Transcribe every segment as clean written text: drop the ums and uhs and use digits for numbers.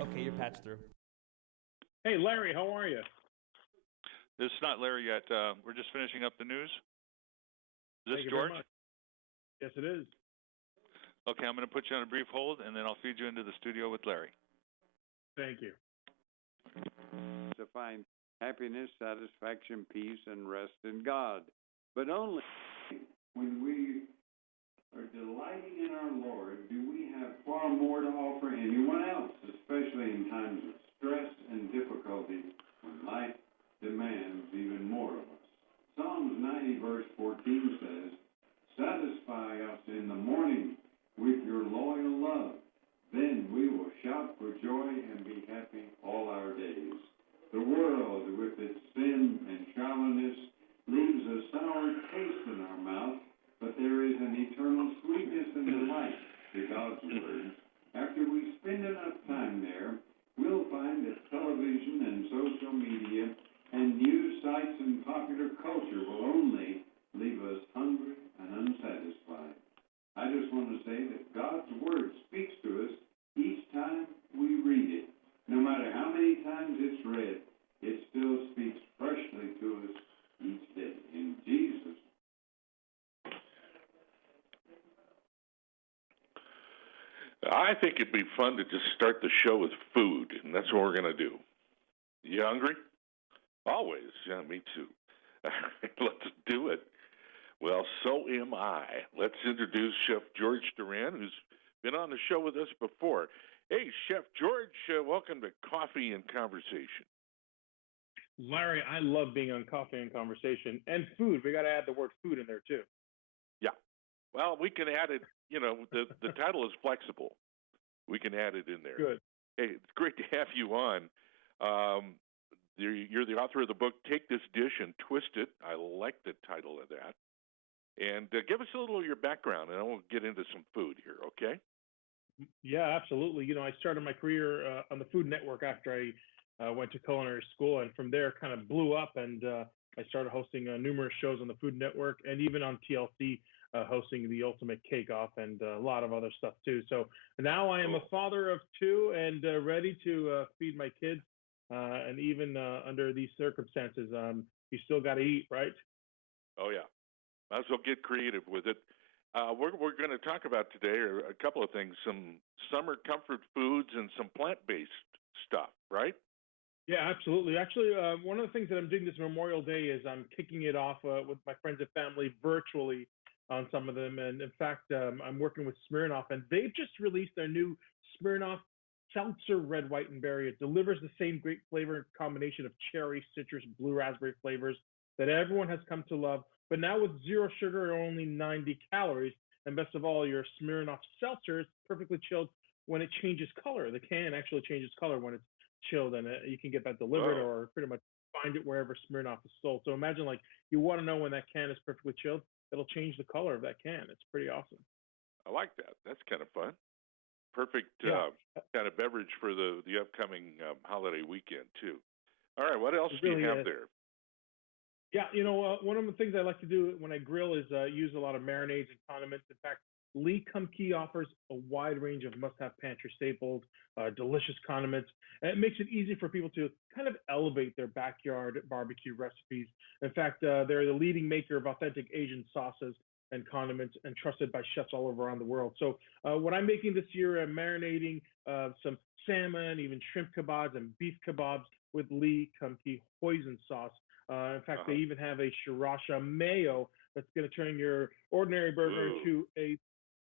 Okay, you're patched through. Hey, Larry, how are you? This is not Larry yet. We're just finishing up the news. Is this Thank you George? very much. Yes, it is. Okay, I'm going to put you on a brief hold, and then I'll feed you into the studio with Larry. Thank you. To find happiness, satisfaction, peace, and rest in God. But only when we are delighting in our Lord do we have far more to offer anyone else, especially in times of stress and difficulty when life demands even more of us. Psalms 90 verse 14 says, "Satisfy us in the morning with your loyal love. Then we will shout for joy and be happy all our days." The world, with its sin and shallowness, leaves a sour taste in our mouth, but there is an eternal sweetness and delight to God's Word. After we spend enough time there, we'll find that television and social media and news sites and popular culture will only leave us hungry and unsatisfied. I just want to say that God's Word speaks to us each time we read it. No matter how many times it's read, it still speaks freshly to us each day. In Jesus. I think it'd be fun to just start the show with food, and that's what we're going to do. You hungry? Always. Yeah, me too. Let's do it. Well, so am I. Let's introduce Chef George Duran, who's been on the show with us before. Hey, Chef George, welcome to Coffee and Conversation. Larry, I love being on Coffee and Conversation and food. We got to add the word food in there too. Yeah. Well, we can add it. You know, the title is flexible. We can add it in there. Good. Hey, it's great to have you on. You're the author of the book, Take This Dish and Twist It. I like the title of that. And give us a little of your background, and then we'll get into some food here, okay? Yeah, absolutely. You know, I started my career on the Food Network after I went to culinary school, and from there kind of blew up, and I started hosting numerous shows on the Food Network and even on TLC, hosting The Ultimate Cake Off and a lot of other stuff too. So now I am a father of two and ready to feed my kids. And even under these circumstances, you still got to eat, right? Oh, yeah. Might as well get creative with it. We're going to talk about today a couple of things, some summer comfort foods and some plant-based stuff, right? Yeah, absolutely. Actually, one of the things that I'm doing this Memorial Day is I'm kicking it off with my friends and family virtually on some of them. And in fact, I'm working with Smirnoff, and they've just released their new Smirnoff Seltzer Red, White, and Berry. It delivers the same great flavor combination of cherry, citrus, blue raspberry flavors that everyone has come to love, but now with zero sugar or only 90 calories. And best of all, your Smirnoff Seltzer is perfectly chilled when it changes color. The can actually changes color when it's chilled, and you can get that delivered or pretty much find it wherever Smirnoff is sold. So imagine, like, you want to know when that can is perfectly chilled, it'll change the color of that can. It's pretty awesome. I like that. That's kind of fun. Perfect kind of beverage for the upcoming holiday weekend, too. All right, what else do you have there? Yeah, you know, one of the things I like to do when I grill is use a lot of marinades and condiments. In fact, Kum Kee offers a wide range of must-have pantry staples, delicious condiments, and it makes it easy for people to kind of elevate their backyard barbecue recipes. In fact, they're the leading maker of authentic Asian sauces and condiments and trusted by chefs all over around the world. So what I'm making this year, I'm marinating some salmon, even shrimp kebabs and beef kebabs with Kum Kee hoisin sauce. In fact, they even have a sriracha mayo that's going to turn your ordinary burger into a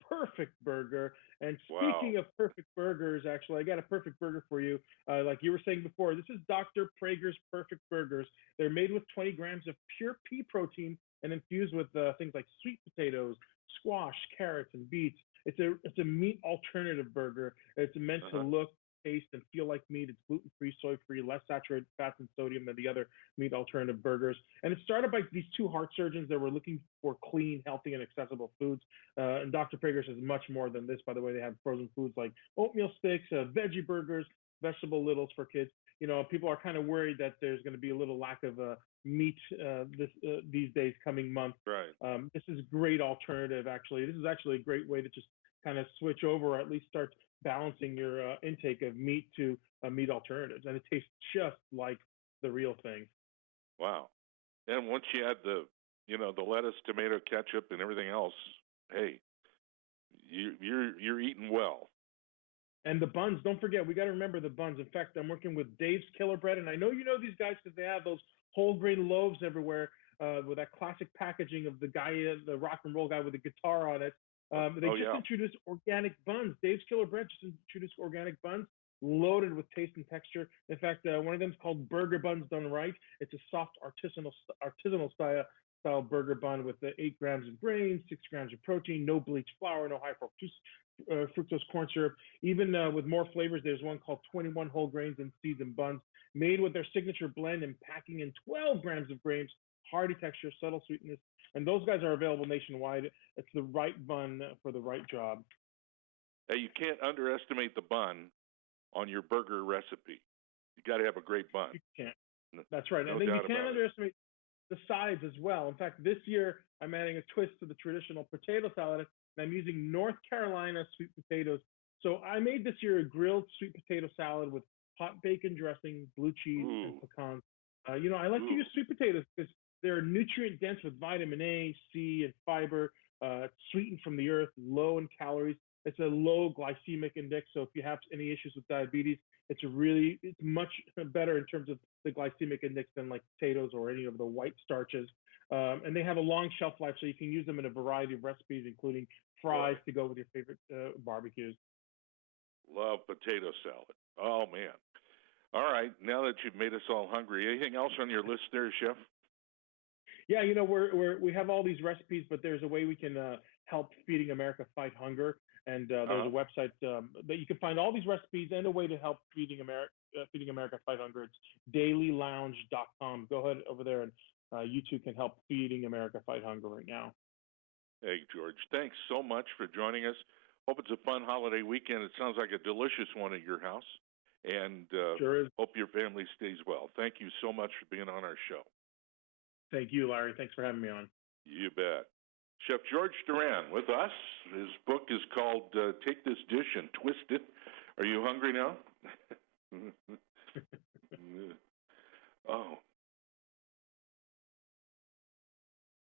perfect burger. And speaking of perfect burgers, actually, I got a perfect burger for you. Like you were saying before, this is Dr. Praeger's Perfect Burgers. They're made with 20 grams of pure pea protein and infused with things like sweet potatoes, squash, carrots, and beets. It's a meat alternative burger. It's meant to look, taste, and feel like meat. It's gluten-free, soy-free, less saturated fats and sodium than the other meat alternative burgers. And it started by these two heart surgeons that were looking for clean, healthy, and accessible foods. And Dr. Praeger's is much more than this. By the way, they have frozen foods like oatmeal sticks, veggie burgers, vegetable littles for kids. You know, people are kind of worried that there's going to be a little lack of meat these days coming month. Right. This is a great alternative, actually. This is actually a great way to just kind of switch over, or at least start balancing your intake of meat to meat alternatives, and it tastes just like the real thing. Wow. And once you add the lettuce, tomato, ketchup, and everything else, hey, you're eating well. And the buns, don't forget, we got to remember the buns. In fact, I'm working with Dave's Killer Bread, and I know you know these guys because they have those whole grain loaves everywhere with that classic packaging of the guy, the rock and roll guy with the guitar on it. They introduced organic buns. Dave's Killer Bread just introduced organic buns, loaded with taste and texture. In fact, one of them is called Burger Buns Done Right. It's a soft artisanal style burger bun with 8 grams of grains, 6 grams of protein, no bleached flour, no high fructose corn syrup. Even with more flavors, there's one called 21 whole grains and seasoned buns, made with their signature blend and packing in 12 grams of grains, hearty texture, subtle sweetness. And those guys are available nationwide. It's the right bun for the right job. Hey, you can't underestimate the bun on your burger recipe. You got to have a great bun. You can't. That's right. No and then you doubt can't about underestimate the sides as well. In fact, this year I'm adding a twist to the traditional potato salad, and I'm using North Carolina sweet potatoes. So I made this year a grilled sweet potato salad with hot bacon dressing, blue cheese, and pecans. I like to use sweet potatoes because they're nutrient dense with vitamin A, C, and fiber, sweetened from the earth, low in calories. It's a low glycemic index, so if you have any issues with diabetes, it's much better in terms of the glycemic index than like potatoes or any of the white starches. And they have a long shelf life, so you can use them in a variety of recipes, including fries to go with your favorite barbecues. Love potato salad. Oh, man. All right, now that you've made us all hungry, anything else on your list there, Chef? Yeah, we have all these recipes, but there's a way we can help Feeding America fight hunger. And there's a website that you can find all these recipes and a way to help Feeding America fight hunger. It's dailylounge.com. Go ahead over there, and you too can help Feeding America fight hunger right now. Hey, George, thanks so much for joining us. Hope it's a fun holiday weekend. It sounds like a delicious one at your house. And sure is. Hope your family stays well. Thank you so much for being on our show. Thank you, Larry. Thanks for having me on. You bet. Chef George Duran with us. His book is called Take This Dish and Twist It. Are you hungry now? Oh.